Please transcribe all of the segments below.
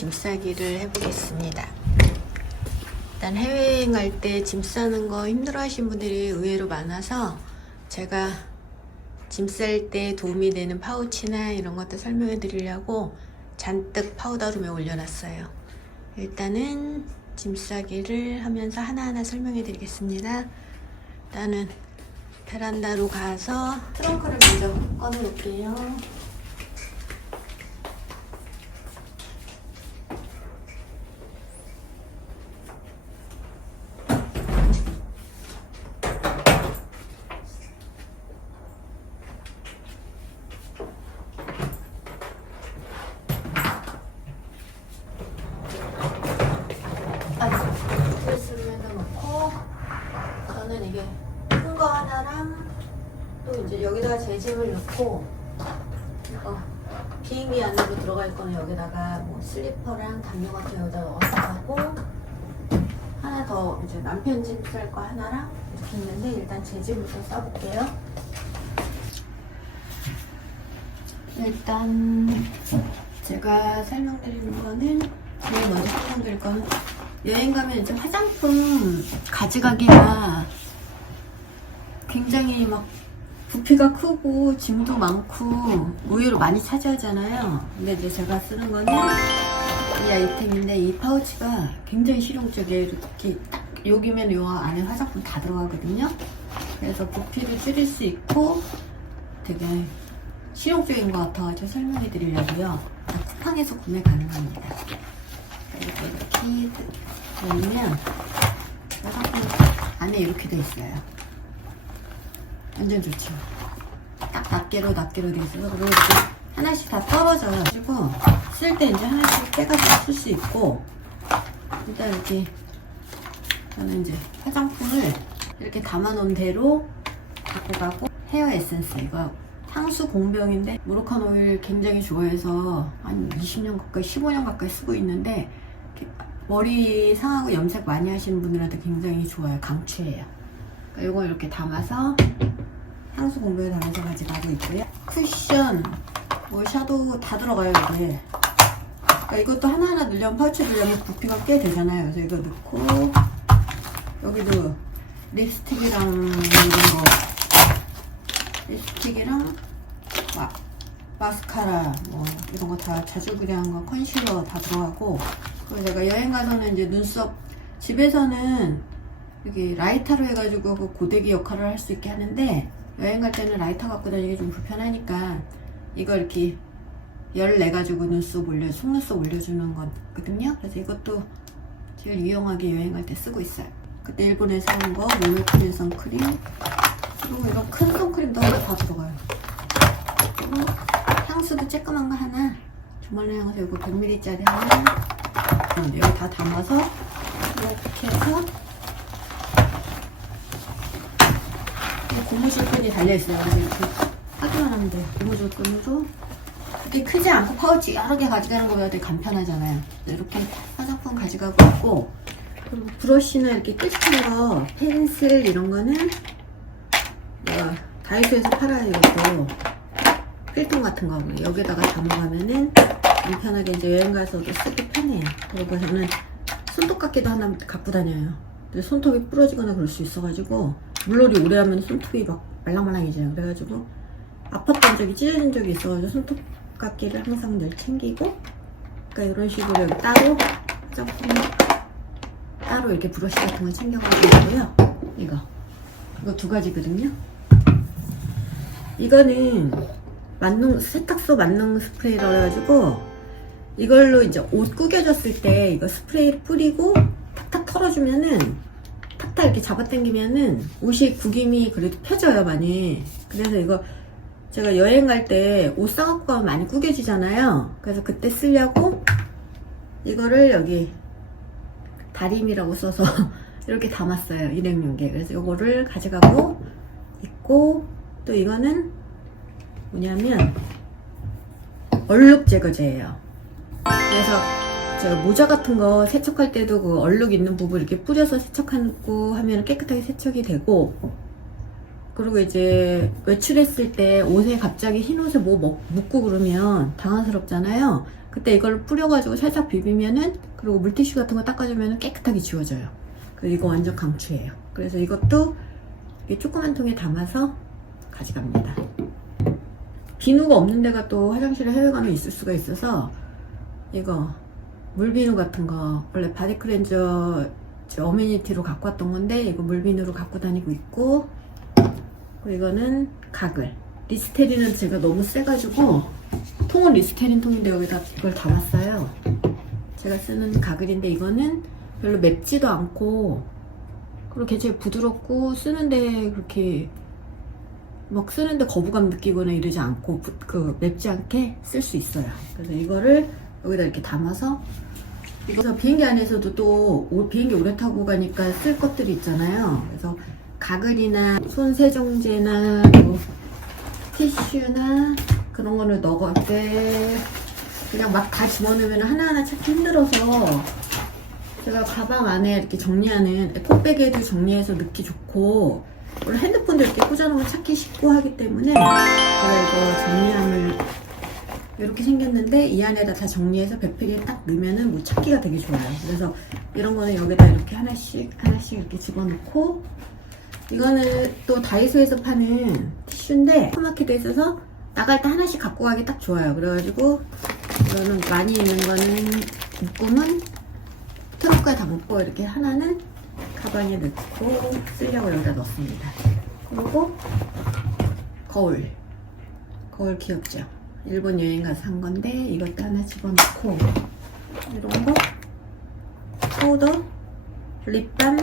짐 싸기를 해보겠습니다. 일단 해외여행 갈 때 짐 싸는 거 힘들어 하시는 분들이 의외로 많아서 제가 짐 쌀 때 도움이 되는 파우치나 이런 것도 설명해 드리려고 잔뜩 파우더룸에 올려놨어요. 일단은 짐 싸기를 하면서 하나하나 설명해 드리겠습니다. 일단은 베란다로 가서 트렁크를 먼저 꺼내 놓을게요. 드레스룸에다 놓고 저는 이게 큰 거 하나랑 또 이제 여기다가 제 짐을 넣고 비행기 안으로 들어갈 거는 여기다가 뭐 슬리퍼랑 담요 같은 거 여기다 넣어서 하고 하나 더 이제 남편 짐 쌀 거 하나랑 이렇게 있는데 일단 제 짐부터 싸볼게요. 일단 제가 설명드리는 거는 제일 먼저 설명드릴 거는 여행 가면 이제 화장품 가져가기가 굉장히 막 부피가 크고 짐도 많고 의외로 많이 차지하잖아요. 근데 이제 제가 쓰는 거는 이 아이템인데 이 파우치가 굉장히 실용적이에요. 이렇게 딱 여기면 요 안에 화장품 다 들어가거든요. 그래서 부피를 줄일 수 있고 되게 실용적인 것 같아가지고 설명해 드리려고요. 쿠팡에서 구매 가능합니다. 이렇게 열면 화장품 안에 이렇게 돼 있어요. 완전 좋죠. 딱 낱개로 돼 있어서 그리고 이렇게 하나씩 다 떨어져가지고 쓸 때 이제 하나씩 떼가지고 쓸 수 있고 일단 이렇게 저는 이제 화장품을 이렇게 담아놓은 대로 갖고 가고 헤어 에센스 이거 향수 공병인데 모로칸 오일 굉장히 좋아해서 한 20년 가까이 15년 가까이 쓰고 있는데 머리 상하고 염색 많이 하시는 분들한테 굉장히 좋아요. 강추해요. 그러니까 이거 이렇게 담아서 향수 공병에 담아서 가져가고 있고요. 쿠션, 뭐 샤도우 다 들어가요 이게. 그러니까 이것도 하나하나 넣으려면 파우치 넣으려면 부피가 꽤 되잖아요. 그래서 이거 넣고 여기도 립스틱이랑 이런 거 립스틱이랑 마스카라 뭐 이런 거 다 자주 그리한 거 컨실러 다 들어가고 그리고 제가 여행 가서는 이제 눈썹 집에서는 이렇게 라이터로 해가지고 그 고데기 역할을 할 수 있게 하는데 여행 갈 때는 라이터 갖고 다니기 좀 불편하니까 이거 이렇게 열 내가지고 속눈썹 올려주는 거거든요. 그래서 이것도 제일 유용하게 여행 갈 때 쓰고 있어요. 그때 일본에서 산 거 모메크린 선크림 그리고 이런 큰 선크림도 하나 다 들어가요. 그리고 향수도 쬐끄만 거 하나 주말에 향수 이거 100ml짜리 하나 여기 다 담아서 이렇게 해서 고무줄끈이 달려있어요. 이렇게 하기만 하면 돼요. 고무줄끈으로 이렇게 크지 않고 파우치 여러 개 가져가는 거보다 되게 간편하잖아요. 이렇게 화장품 가져가고 있고 그리고 브러쉬나 이렇게 뜯은 거 펜슬 이런 거는 내가 다이소에서 팔아요. 이것도 필통 같은 거 여기다가 담아가면은 간편하게 이제 여행 가서도 쓰기 편해요. 그리고 저는 손톱깎이도 하나 갖고 다녀요. 근데 손톱이 부러지거나 그럴 수 있어가지고 물놀이 오래 하면 손톱이 막 말랑말랑해져요. 그래가지고 아팠던 적이 찢어진 적이 있어가지고 손톱깎이를 항상 늘 챙기고 그러니까 이런 식으로 여기 따로 화장품 따로 이렇게 브러쉬 같은 거 챙겨가지고 있고요. 이거 두 가지거든요. 이거는 세탁소 만능 스프레이라 해가지고 이걸로 이제 옷 구겨졌을 때 이거 스프레이 뿌리고 탁탁 털어주면은 탁탁 이렇게 잡아당기면은 옷이 구김이 그래도 펴져요 많이. 그래서 이거 제가 여행 갈 때 옷 싸갖고 가면 많이 구겨지잖아요. 그래서 그때 쓰려고 이거를 여기 다림이라고 써서 이렇게 담았어요. 일회용용기. 그래서 이거를 가져가고 있고 또 이거는 뭐냐면 얼룩 제거제예요. 그래서 제가 모자 같은 거 세척할 때도 그 얼룩 있는 부분 이렇게 뿌려서 세척하고 하면 깨끗하게 세척이 되고 그리고 이제 외출했을 때 옷에 갑자기 흰 옷에 뭐 묻고 그러면 당황스럽잖아요. 그때 이걸 뿌려가지고 살짝 비비면은, 그리고 물티슈 같은 거 닦아주면 깨끗하게 지워져요. 그래서 이거 완전 강추예요. 그래서 이것도 이 조그만 통에 담아서 가져갑니다. 비누가 없는 데가 또 화장실에 해외 가면 있을 수가 있어서, 이거 물비누 같은 거 원래 바디 클렌저 어메니티로 갖고 왔던 건데 이거 물비누로 갖고 다니고 있고, 그리고 이거는 가글. 리스테린은 제가 너무 세가지고 통은 리스테린 통인데 여기다 이걸 담았어요. 제가 쓰는 가글인데 이거는 별로 맵지도 않고, 그리고 굉장히 부드럽고 쓰는데 그렇게 막 쓰는데 거부감 느끼거나 이러지 않고 맵지 않게 쓸 수 있어요. 그래서 이거를 여기다 이렇게 담아서, 이거 비행기 안에서도 또 비행기 오래 타고 가니까 쓸 것들이 있잖아요. 그래서 가글이나 손 세정제나 뭐 티슈나 그런 거를 넣을 때 그냥 막 다 집어넣으면 하나하나 찾기 힘들어서 제가 가방 안에 이렇게 정리하는 에코백에도 정리해서 넣기 좋고, 원래 핸드폰도 이렇게 꽂아놓으면 찾기 쉽고 하기 때문에 제가 이거 정리함을 이렇게 생겼는데 이 안에다 다 정리해서 백팩에 딱 넣으면은 뭐 찾기가 되게 좋아요. 그래서 이런 거는 여기다 이렇게 하나씩 이렇게 집어넣고, 이거는 또 다이소에서 파는 티슈인데 슈퍼마켓에 있어서 나갈 때 하나씩 갖고 가기 딱 좋아요. 그래가지고 이거는 많이 있는 거는 묶음은 트렁크에 담고 이렇게 하나는 가방에 넣고 쓰려고 여기다 넣습니다. 그리고 거울 귀엽죠? 일본 여행 가서 산 건데 이것도 하나 집어넣고, 이런 거 파우더, 립밤,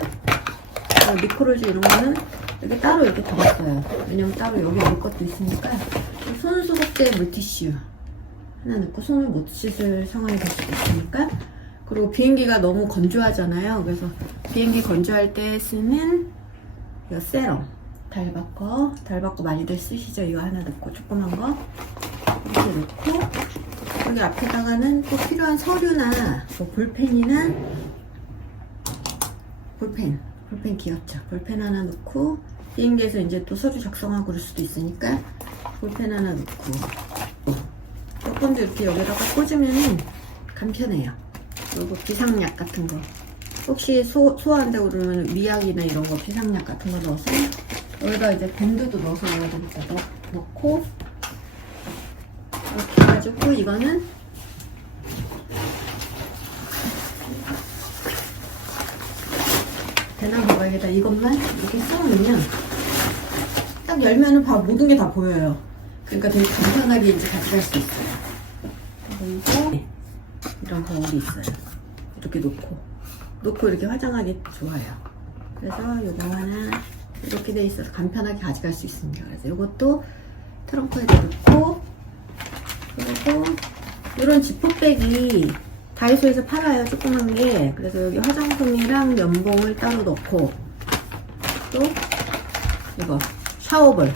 미크로즈 이런 거는 여기 따로 이렇게 담았어요. 왜냐면 따로 여기 넣을 것도 있으니까. 손수복제 물티슈 하나 넣고, 손을 못 씻을 상황이 될 수도 있으니까. 그리고 비행기가 너무 건조하잖아요. 그래서 비행기 건조할 때 쓰는 이거 세럼, 달바거 많이들 쓰시죠? 이거 하나 넣고, 조그만 거 이렇게 넣고, 여기 앞에다가는 또 필요한 서류나 뭐 볼펜이나 볼펜 귀엽죠? 볼펜 하나 넣고, 비행기에서 이제 또 서류 작성하고 그럴 수도 있으니까 볼펜 하나 넣고, 조금도 이렇게 여기다가 꽂으면 간편해요. 그리고 비상약 같은 거, 혹시 소화한다고 그러면 미약이나 이런 거 비상약 같은 거 넣어서, 여기다 이제 밴드도 넣어서 넣고 이렇게 해가지고, 이거는 대나무가에다 이것만 이렇게 써놓으면 딱 열면은 모든 게 다 보여요. 그러니까 되게 간편하게 이제 가져갈 수 있어요. 그리고 이런 거울이 있어요. 이렇게 놓고 이렇게 화장하기 좋아요. 그래서 요거 하나 이렇게 돼 있어서 간편하게 가져갈 수 있습니다. 그래서 이것도 트렁크에다 넣고, 그리고 이런 지퍼백이 다이소에서 팔아요, 조그만 게. 그래서 여기 화장품이랑 면봉을 따로 넣고, 또 이거 샤워볼,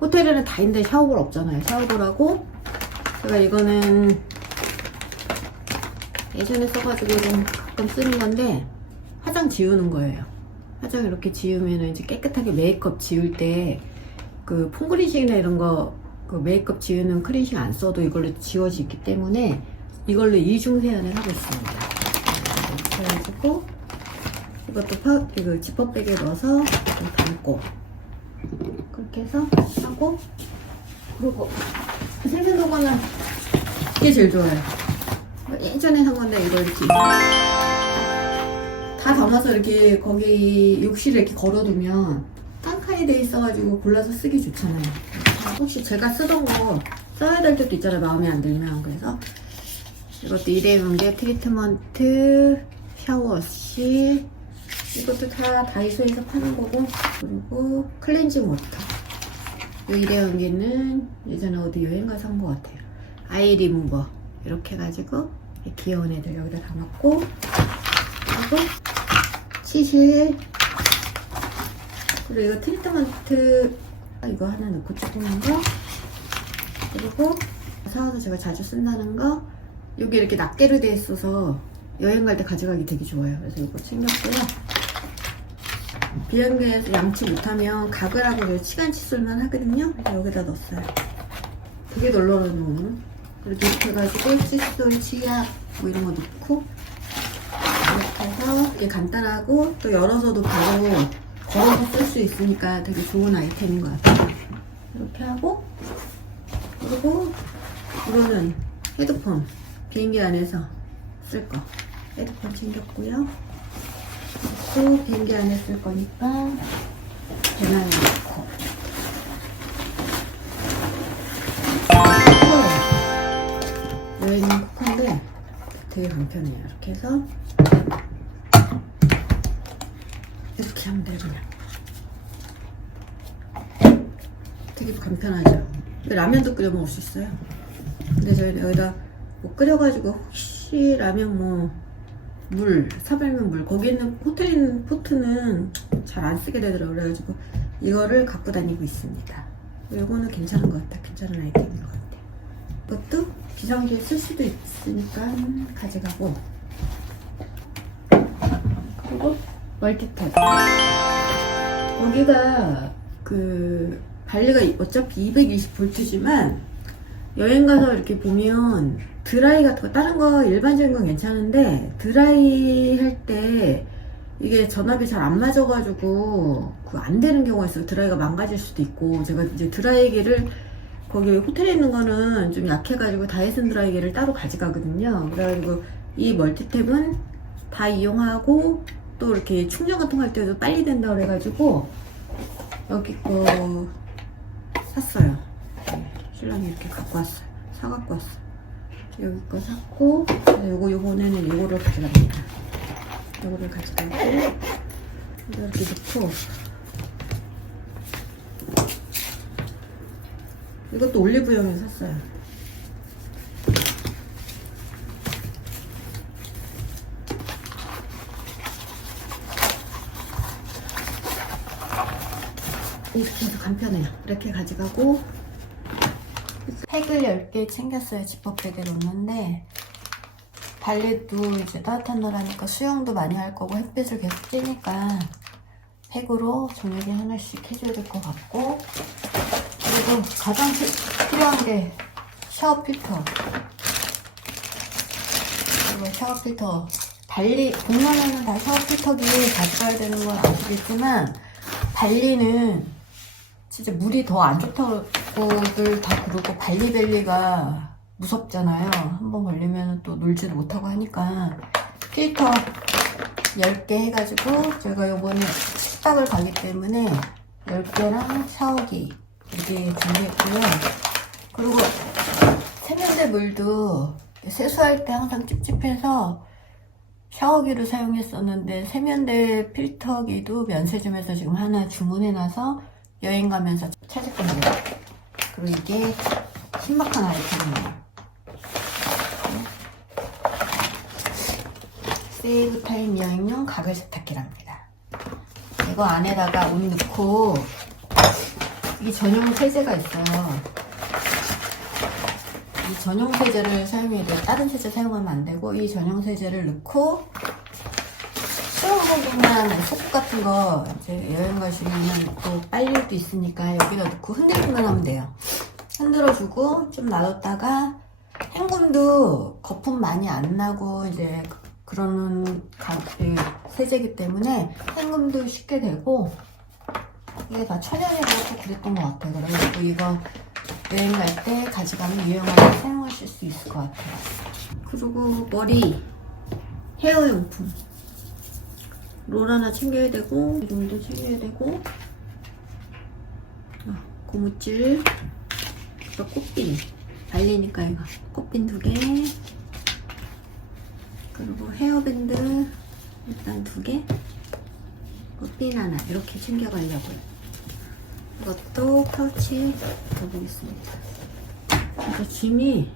호텔에는 다 있는데 샤워볼 없잖아요. 샤워볼하고, 제가 이거는 예전에 써가지고 좀 가끔 쓰는 건데, 화장 지우는 거예요. 화장 이렇게 지우면 이제 깨끗하게 메이크업 지울 때 그 폼그리싱이나 이런 거, 그 메이크업 지우는 크리싱 안 써도 이걸로 지워지기 때문에 이걸로 이중 세안을 하고 있습니다. 이렇게 해가지고 이것도 이거 지퍼백에 넣어서 좀 담고, 그렇게 해서 하고, 그리고 생생도가는 이게 제일 좋아요. 예전에 산 건데 이거 이렇게 다 담아서 이렇게 거기 욕실에 이렇게 걸어두면 칸칸이 돼 있어가지고 골라서 쓰기 좋잖아요. 혹시 제가 쓰던 거 써야 될 때도 있잖아요, 마음에 안 들면. 그래서 이것도 일회용인데 트리트먼트 샤워시, 이것도 다 다이소에서 파는 거고, 그리고 클렌징 워터, 이 일회용기는 예전에 어디 여행 가서 산 것 같아요. 아이 리무버 이렇게 해가지고 귀여운 애들 여기다 담았고, 그리고 치실, 그리고 이거 트리트먼트 이거 하나 넣고 조그만 거, 그리고 사와서 제가 자주 쓴다는 거, 여기 이렇게 낱개로 돼 있어서 여행 갈 때 가져가기 되게 좋아요. 그래서 이거 챙겼고요. 비행기에서 양치 못하면 가글하고 치간 칫솔만 하거든요. 그래서 여기다 넣었어요. 되게 널널한 놈. 이렇게 해가지고 칫솔, 치약 뭐 이런 거 넣고 이렇게 해서 이게 간단하고 또 열어서도 바로 걸어서 쓸 수 있으니까 되게 좋은 아이템인 것 같아요. 이렇게 하고, 그리고 이거는 헤드폰, 비행기 안에서 쓸 거. 헤드폰 챙겼고요. 또 비행기 안에 쓸 거니까 배낭에 넣고. 여행은 콕한데 되게 간편해요. 이렇게 해서 이렇게 하면 돼요. 그냥 되게 간편하죠. 라면도 끓여 먹을 수 있어요. 근데 저희 여기다 뭐 끓여가지고 혹시 라면 뭐 물, 사발면 물, 거기 있는 호텔에 있는 포트는 잘 안 쓰게 되더라고요. 그래가지고 이거를 갖고 다니고 있습니다. 이거는 괜찮은 것 같아. 괜찮은 아이템인 것 같아. 이것도 비상기에 쓸 수도 있으니까 가져가고. 그리고 멀티탭. 여기가 그 발리가 어차피 220V지만 여행 가서 이렇게 보면 드라이 같은 거, 다른 거 일반적인 건 괜찮은데 드라이 할 때 이게 전압이 잘 안 맞아가지고 그 안 되는 경우가 있어요. 드라이가 망가질 수도 있고. 제가 이제 드라이기를 거기 호텔에 있는 거는 좀 약해가지고 다이슨 드라이기를 따로 가져가거든요. 그래가지고 이 멀티탭은 다 이용하고 또 이렇게 충전 같은 거 할 때도 빨리 된다 그래가지고 여기 거 샀어요. 신랑이 이렇게 갖고 왔어요. 사갖고 왔어요. 여기 거 샀고, 요거는 요거를 가져갑니다. 요거를 가져가고, 이렇게 넣고, 이것도 올리브영에서 샀어요. 이렇게 해서 간편해요. 이렇게 가져가고, 팩을 10개 챙겼어요. 지퍼백에 넣는데 발리도 이제 따뜻한 나라니까 수영도 많이 할 거고 햇빛을 계속 쬐니까 팩으로 저녁에 하나씩 해줘야 될 것 같고, 그리고 가장 필요한 게 샤워 필터. 그리고 샤워 필터. 발리 동남아는 다 샤워 필터기 가져가야 되는 건 아시겠지만 발리는 진짜 물이 더 안 좋다고들 다 그러고 발리벨리가 무섭잖아요. 한번 걸리면 또 놀지도 못하고 하니까 필터 10개 해가지고 제가 요번에 숙박을 가기 때문에 10개랑 샤워기 이렇게 준비했고요. 그리고 세면대 물도 세수할 때 항상 찝찝해서 샤워기를 사용했었는데 세면대 필터기도 면세점에서 지금 하나 주문해놔서 여행 가면서 찾을 겁니다. 그리고 이게 신박한 아이템이에요. 세이브 타임 여행용 가글 세탁기랍니다. 이거 안에다가 옷 넣고, 이 전용 세제가 있어요. 이 전용 세제를 사용해야 돼요. 다른 세제 사용하면 안 되고, 이 전용 세제를 넣고, 수영복이나 속옷 같은 거 이제 여행 가시면 또 빨릴 도 있으니까 여기다 넣고 흔들기만 하면 돼요. 흔들어주고 좀 놔뒀다가 헹굼도 거품 많이 안 나고 이제 그러는 세제기 때문에 헹굼도 쉽게 되고, 이게 다 천연이라고 그랬던 것 같아요. 그래서 이거 여행 갈 때 가져가면 유용하게 사용하실 수 있을 것 같아요. 그리고 머리 헤어용품 롤 하나 챙겨야 되고, 롤도 챙겨야 되고, 고무줄, 그리고 꽃핀, 발리니까 이거 꽃핀 2개, 그리고 헤어밴드 일단 2개, 꽃핀 하나 이렇게 챙겨가려고요. 이것도 파우치에 넣어보겠습니다. 그래서 짐이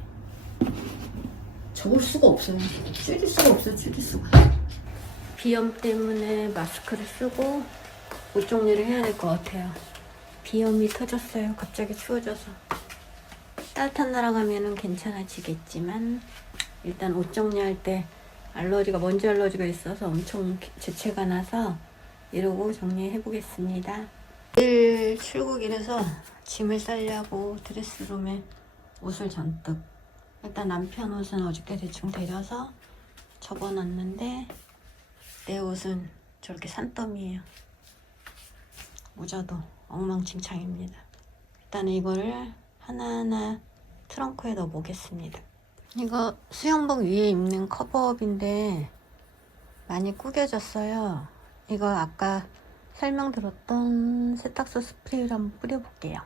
적을 수가 없어요. 줄일 수가 없어요. 줄일 수가. 비염 때문에 마스크를 쓰고 옷 정리를 해야 될 것 같아요. 비염이 터졌어요. 갑자기 추워져서. 따뜻한 나라 가면은 괜찮아지겠지만 일단 옷 정리할 때 알러지가, 먼지 알러지가 있어서 엄청 재채가 나서 이러고 정리해 보겠습니다. 내일 출국이라서 짐을 싸려고 드레스룸에 옷을 잔뜩 일단 남편 옷은 어저께 대충 데려서 접어놨는데 내 옷은 저렇게 산더미예요. 모자도 엉망진창입니다. 일단 이거를 하나하나 트렁크에 넣어 보겠습니다. 이거 수영복 위에 입는 커버업인데 많이 구겨졌어요. 이거 아까 설명드렸던 세탁소 스프레이를 한번 뿌려볼게요.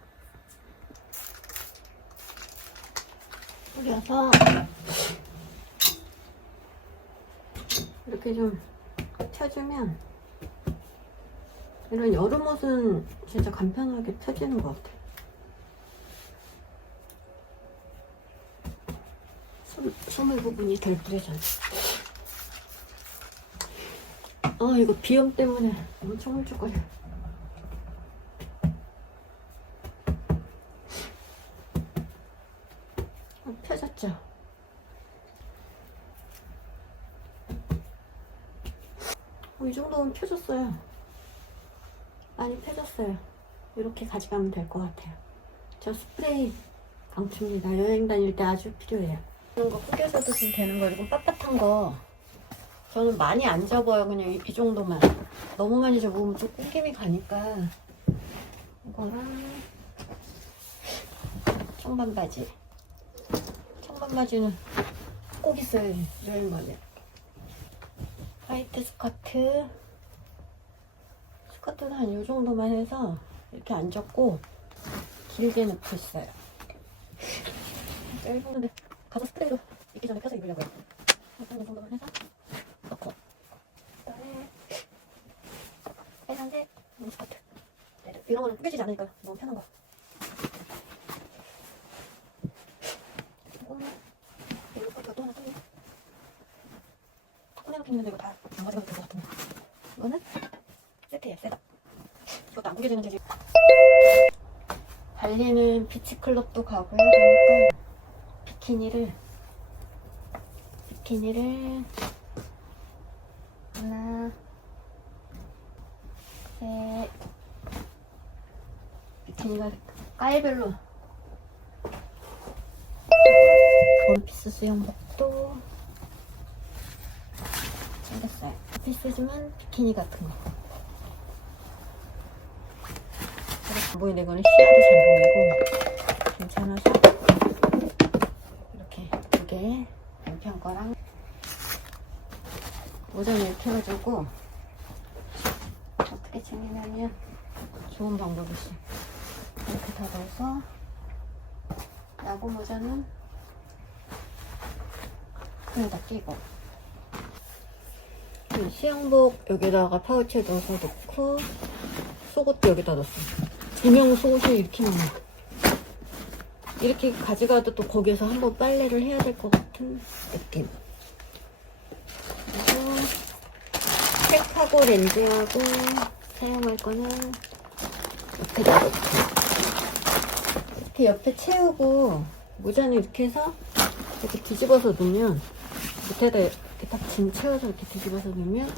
뿌려서 이렇게 좀 펴주면 이런 여름 옷은 진짜 간편하게 펴지는 것 같아요. 소매 부분이 덜 뿌려져요. 이거 비염 때문에 엄청 훌쩍거려. 펴졌죠? 이 정도면 펴졌어요. 많이 펴졌어요. 이렇게 가져가면 될 것 같아요. 저 스프레이 강추입니다. 여행 다닐 때 아주 필요해요. 이런 거 구겨서도 좀 되는 거, 이건 빳빳한 거. 저는 많이 안 접어요. 그냥 이 정도만. 너무 많이 접으면 좀 꿀김이 가니까. 이거랑 청반바지. 청반바지는 꼭 있어야지. 여행 가면. 화이트 스커트. 스커트는 한 이 정도만 해서 이렇게 안 접고 길게 넣고 있어요. 짧은데 가서 스프레이로 입기 전에 펴서 입으려고요. 일단 이 정도만 해서 넣고, 그다음에 빨간색 스커트. 이런 거는 꾸겨지지 않으니까 너무 편한 거. 이거는 이거 스커트가 또 하나 또 있네. 꺼내놓고 있는데 이거 다 안 가져가도 될 것 같은데. 이거는 세트예요. 셋업. 이것도 안 구겨지는 재질. 발리는 비치클럽도 가고 해야 되니까 비키니를 하나, 셋. 비키니가 깔별로. 원피스 수영복도 챙겼어요. 원피스지만 비키니 같은 거. 안 보이네. 이거는 시야도 잘 보이고 괜찮아서 이렇게 두 개, 남편 거랑 모자는 이렇게 해가지고 어떻게 챙기냐면 좋은 방법이 있어. 이렇게 다 넣어서 야구 모자는 여기다 끼고, 수영복 여기다가 파우치에 넣어서 넣고, 속옷도 여기다 넣었어. 구명 속옷이 이렇게 많아. 이렇게 가져가도 또 거기에서 한번 빨래를 해야 될 것 같은 느낌. 그리고 팩하고 렌즈하고 사용할 거는 옆에다 넣고, 이렇게 옆에 채우고, 모자는 이렇게 해서 이렇게 뒤집어서 놓으면, 밑에다 이렇게 딱 짐 채워서 이렇게 뒤집어서 놓으면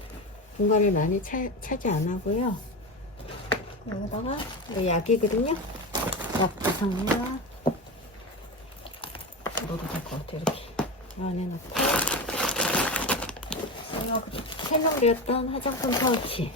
공간을 많이 차지 안 하고요. 여기다가 약이거든요. 약 구성이나 넣어도 될 것 같아요. 이렇게 이 안에 넣고, 제가 설명드렸던 화장품 파우치